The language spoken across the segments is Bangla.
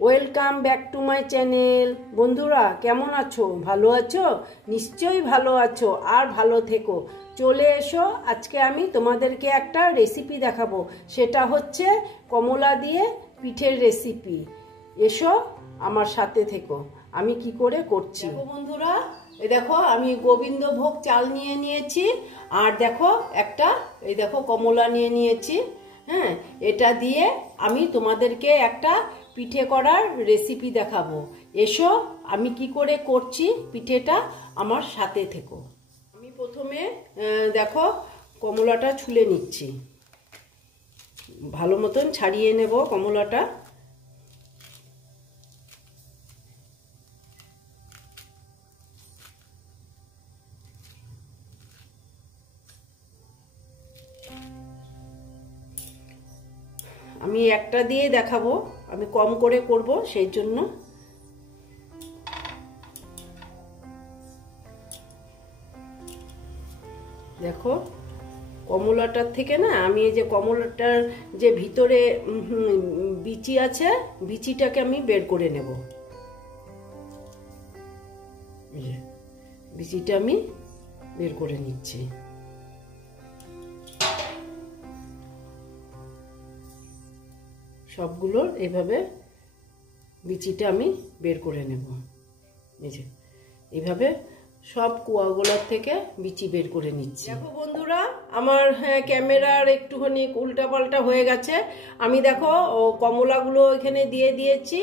Welcome back to my channel. বন্ধুরা কেমন আছো? ভালো আছো? নিশ্চয়ই ভালো আছো, আর ভালো থেকো। চলে এসো, আজকে আমি তোমাদেরকে একটা রেসিপি দেখাবো। সেটা হচ্ছে কমলা দিয়ে পিঠের রেসিপি। এসো আমার সাথে থেকো, আমি কি করে করছি। দেখো বন্ধুরা, এই দেখো আমি গোবিন্দভোগ চাল নিয়ে নিয়েছি, আর দেখো একটা এই দেখো কমলা নিয়ে নিয়েছি। হ্যাঁ, এটা দিয়ে আমি তোমাদেরকে একটা পিঠে করার রেসিপি দেখাবো। এসো আমি কি করে করছি পিঠেটা, আমার সাথে থেকো। আমি প্রথমে দেখো কমলাটা ছুলে নিচ্ছি, ভালো মতন ছাড়িয়ে নেব কমলাটা। আমি একটা দিয়ে দেখাবো, আমি কম করে করব, সেই জন্য। দেখো কমলাটার থেকে না, আমি এই যে কমলাটার যে ভিতরে বিচি আছে, বিচিটাকে আমি বের করে নেব। বিচিটা আমি বের করে নিচ্ছি। সবগুলোর এইভাবে বিচিটা আমি বের করে নেব। এই যে এইভাবে সব কুয়াগুলোর থেকে বিচি বের করে নিচ্ছি। দেখো বন্ধুরা, আমার ক্যামেরার একটুখানি উল্টাপাল্টা হয়ে গেছে। আমি দেখো কমলাগুলো এখানে দিয়ে দিয়েছি,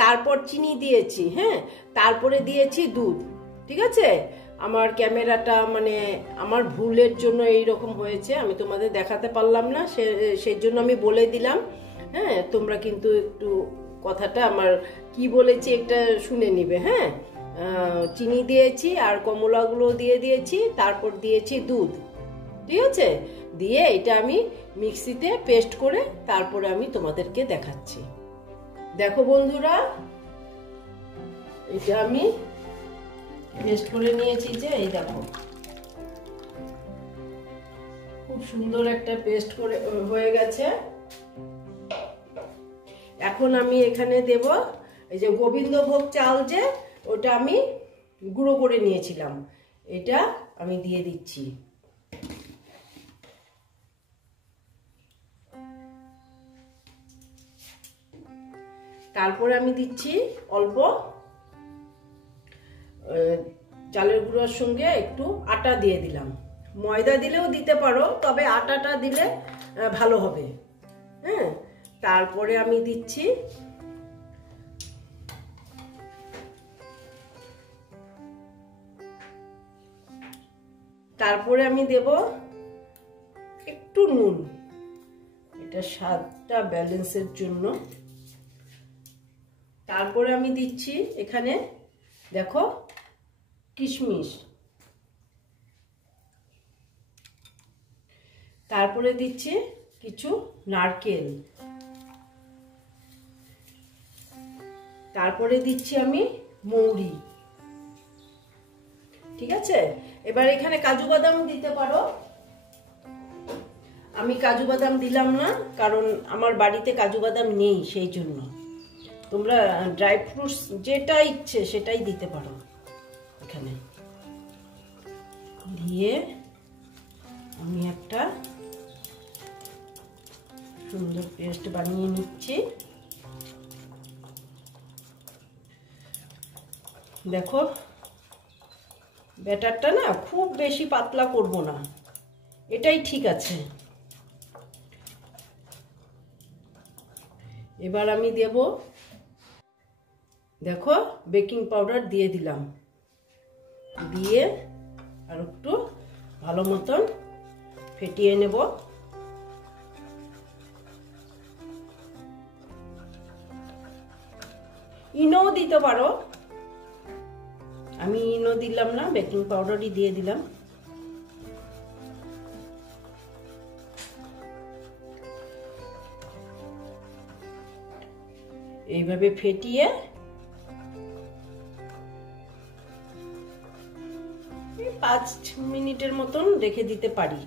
তারপর চিনি দিয়েছি, হ্যাঁ, তারপরে দিয়েছি দুধ। ঠিক আছে, আমার ক্যামেরাটা মানে আমার ভুলের জন্য এই রকম হয়েছে, আমি তোমাদের দেখাতে পারলাম না, সেই জন্য আমি বলে দিলাম। হ্যাঁ, তোমরা কিন্তু একটু কথাটা আমার কি বলেছি একটা শুনে নিবে। হ্যাঁ, চিনি দিয়েছি আর কমলাগুলো দিয়ে দিয়েছি, তারপর দিয়েছি দুধ। ঠিক আছে, দিয়ে এটা আমি মিক্সিতে পেস্ট করে তারপরে আমি তোমাদেরকে দেখাচ্ছি। দেখো বন্ধুরা, এটা আমি পেস্ট করে নিয়েছি, যে এই দেখো খুব সুন্দর একটা পেস্ট করে হয়ে গেছে। এখন আমি এখানে দেব এই যে গোবিন্দভোগ চাল, যে ওটা আমি গুঁড়ো করে নিয়েছিলাম, এটা আমি দিয়ে দিচ্ছি। তারপরে আমি দিচ্ছি অল্প চালের গুঁড়োর সঙ্গে একটু আটা দিয়ে দিলাম। ময়দা দিলেও দিতে পারো, তবে আটাটা দিলে ভালো হবে। হ্যাঁ, তারপরে আমি দিচ্ছি দেব একটু নুন, এটা স্বাদটা ব্যালেন্সের জন্য। তারপরে আমি দিচ্ছি এখানে দেখো কিশমিশ, তারপরে দিচ্ছি কিছু নারকেল, তারপরে দিচ্ছি আমি মৌরি। ঠিক আছে, এবার এখানে কাজু বাদাম দিতে পারো, আমি কাজু বাদাম দিলাম না, কারণ আমার বাড়িতে কাজু বাদাম নেই, সেই জন্য। তোমরা ড্রাই ফ্রুটস যেটা ইচ্ছে সেটাই দিতে পারো। এখানে দিয়ে আমি একটা সুন্দর পেস্ট বানিয়ে নিচ্ছি। দেখো ব্যাটারটা না খুব বেশি পাতলা করব না, এটাই ঠিক আছে। এবার আমি দেব, দেখো বেকিং পাউডার দিয়ে দিলাম, দিয়ে আর একটু ভালো মতন ফেটিয়ে নেব। ইনো দিতে পারো, আমি ইনো দিলাম না, বেকিং পাউডারই দিয়ে দিলাম। এইভাবে ফেটিয়ে 5 মিনিটের মতন রেখে দিতে পারি।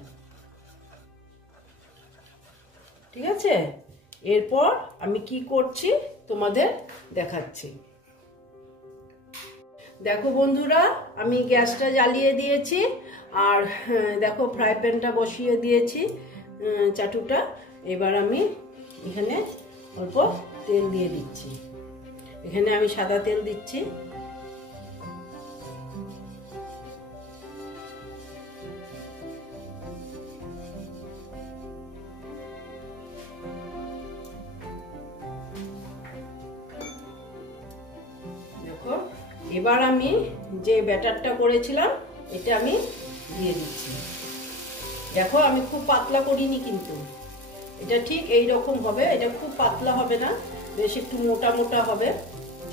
ঠিক আছে, এরপর আমি কি করছি তোমাদের দেখাচ্ছি। দেখো বন্ধুরা, আমি গ্যাসটা জ্বালিয়ে দিয়েছি আর দেখো ফ্রাই প্যানটা বসিয়ে দিয়েছি চাটুটা। এবার আমি এখানে অল্প তেল দিয়ে দিচ্ছি। এখানে আমি সাদা তেল দিচ্ছি। দেখো, এবার আমি যে ব্যাটারটা করেছিলাম এটা আমি দিয়ে দিচ্ছি। দেখো, আমি খুব পাতলা করিনি, কিন্তু এটা ঠিক এই রকম হবে। এটা খুব পাতলা হবে না, বেশ একটু মোটা মোটা হবে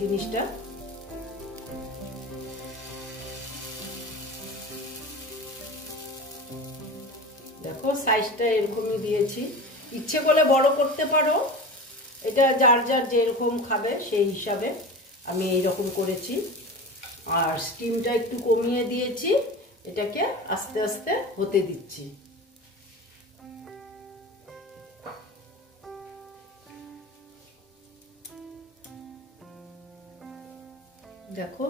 জিনিসটা। দেখো, সাইজটা এরকমই দিয়েছি। ইচ্ছে করলে বড় করতে পারো, এটা যার যার যেরকম খাবে সেই হিসাবে আমি এই রকম করেছি। আর স্টিমটা একটু কমিয়ে দিয়েছি, এটাকে আস্তে আস্তে হতে দিচ্ছি। দেখো,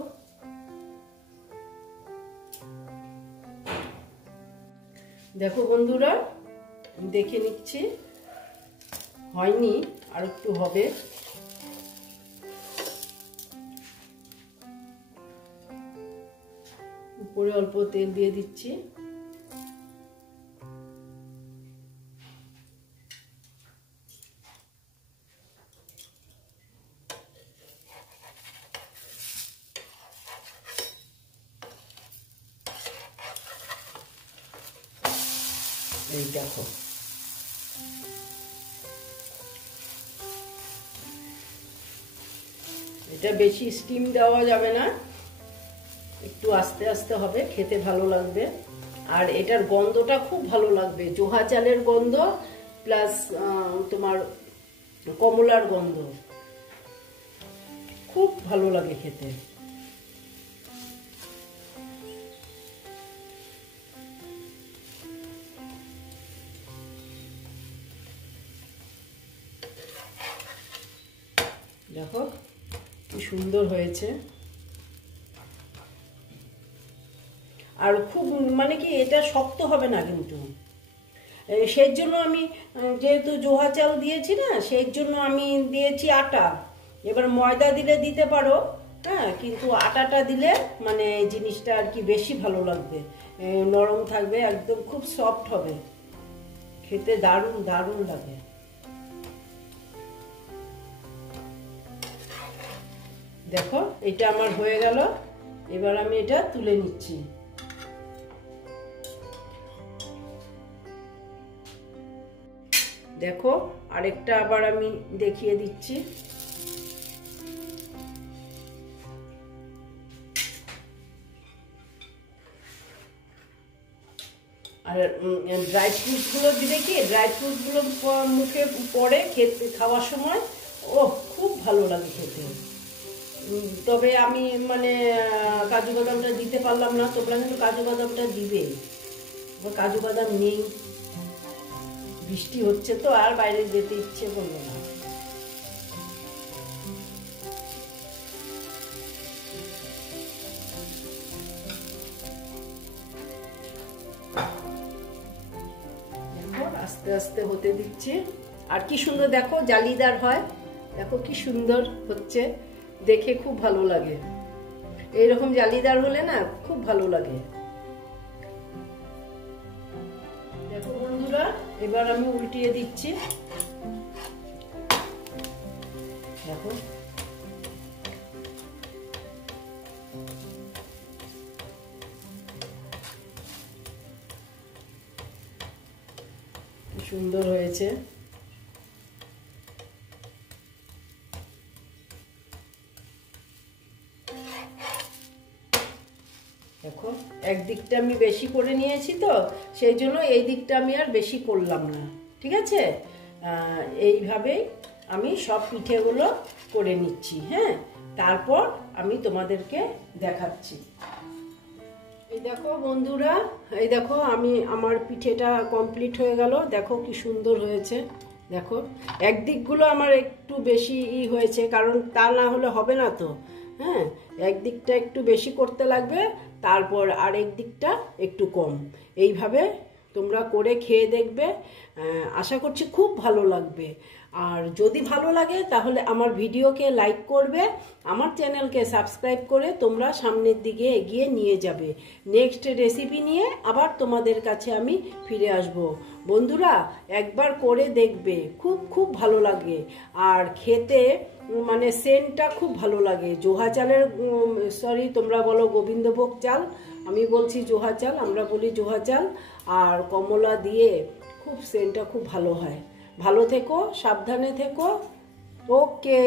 দেখো বন্ধুরা, দেখে নিচ্ছি, হয়নি, আর একটু হবে। উপরে অল্প তেল দিয়ে দিচ্ছি। এই দেখো, এটা বেশি স্টিম দেওয়া যাবে না, একটু আস্তে আস্তে হবে, খেতে ভালো লাগবে। আর এটার গন্ধটা খুব ভালো লাগবে, জোহা চালের গন্ধ প্লাস তোমার কমলার গন্ধ, খুব ভালো লাগে খেতে। দেখো কি সুন্দর হয়েছে। আর খুব মানে কি, এটা শক্ত হবে না কিন্তু, সেই জন্য আমি, যেহেতু জোহা চাল দিয়েছি না, সেই জন্য আমি দিয়েছি আটা। এবার ময়দা দিলে দিতে পারো, হ্যাঁ, কিন্তু আটাটা দিলে মানে জিনিসটা আর কি বেশি ভালো লাগবে, নরম থাকবে, একদম খুব সফট হবে, খেতে দারুণ দারুণ লাগে। দেখো, এটা আমার হয়ে গেল। এবার আমি এটা তুলে নিচ্ছি। দেখো, আরেকটা আবার আমি দেখিয়ে দিচ্ছি। আর ড্রাই ফ্রুটসগুলো দিলে কি, ড্রাই ফ্রুটসগুলো মুখে পড়ে খেতে, খাওয়ার সময় ও খুব ভালো লাগে খেতে। তবে আমি মানে কাজু বাদামটা দিতে পারলাম না, তোমরা কিন্তু কাজু বাদামটা দিবে। কাজু বাদাম নেই, বৃষ্টি হচ্ছে তো আর বাইরে যেতে ইচ্ছে করলো না। আস্তে আস্তে হতে দিচ্ছি। আর কি সুন্দর দেখো, জালিদার হয়, দেখো কি সুন্দর হচ্ছে, দেখে খুব ভালো লাগে। এইরকম জালিদার হলে না খুব ভালো লাগে। দেখো বন্ধুরা, এবার আমি উল্টিয়ে দিচ্ছি। দেখো, কি সুন্দর হয়েছে। দেখো, একদিকটা আমি বেশি করে নিয়েছি তো, সেই জন্য এই দিকটা আমি আর বেশি করলাম না, ঠিক আছে। এইভাবেই আমি সব পিঠেগুলো করে নিচ্ছি, হ্যাঁ, তারপর আমি তোমাদেরকে দেখাচ্ছি। এই দেখো বন্ধুরা, এই দেখো, আমার পিঠেটা কমপ্লিট হয়ে গেল। দেখো কি সুন্দর হয়েছে, দেখো একদিকগুলো আমার একটু বেশি হয়েছে, কারণ তা না হলে হবে না তো। হ্যাঁ, একদিকটা একটু বেশি করতে লাগবে, তারপর আরেক দিকটা একটু কম। এইভাবে তোমরা করে খেয়ে দেখবে, আশা করছি খুব ভালো লাগবে। আর যদি ভালো লাগে তাহলে আমার ভিডিওকে লাইক করবে, আমার চ্যানেলকে সাবস্ক্রাইব করে তোমরা সামনের দিকে এগিয়ে নিয়ে যাবে। নেক্সট রেসিপি নিয়ে আবার তোমাদের কাছে আমি ফিরে আসব। বন্ধুরা, একবার করে দেখবে, খুব খুব ভালো লাগে। আর খেতে মানে সেন্টটা খুব ভালো লাগে। জোহা চালের, সরি তোমরা বলো গোবিন্দভোগ চাল, আমি বলছি জোহা চাল, আমরা বলি জোহা চাল। আর কমলা দিয়ে খুব সেন্টটা খুব ভালো হয়। ভালো থেকো, সাবধানে থেকো। ওকে।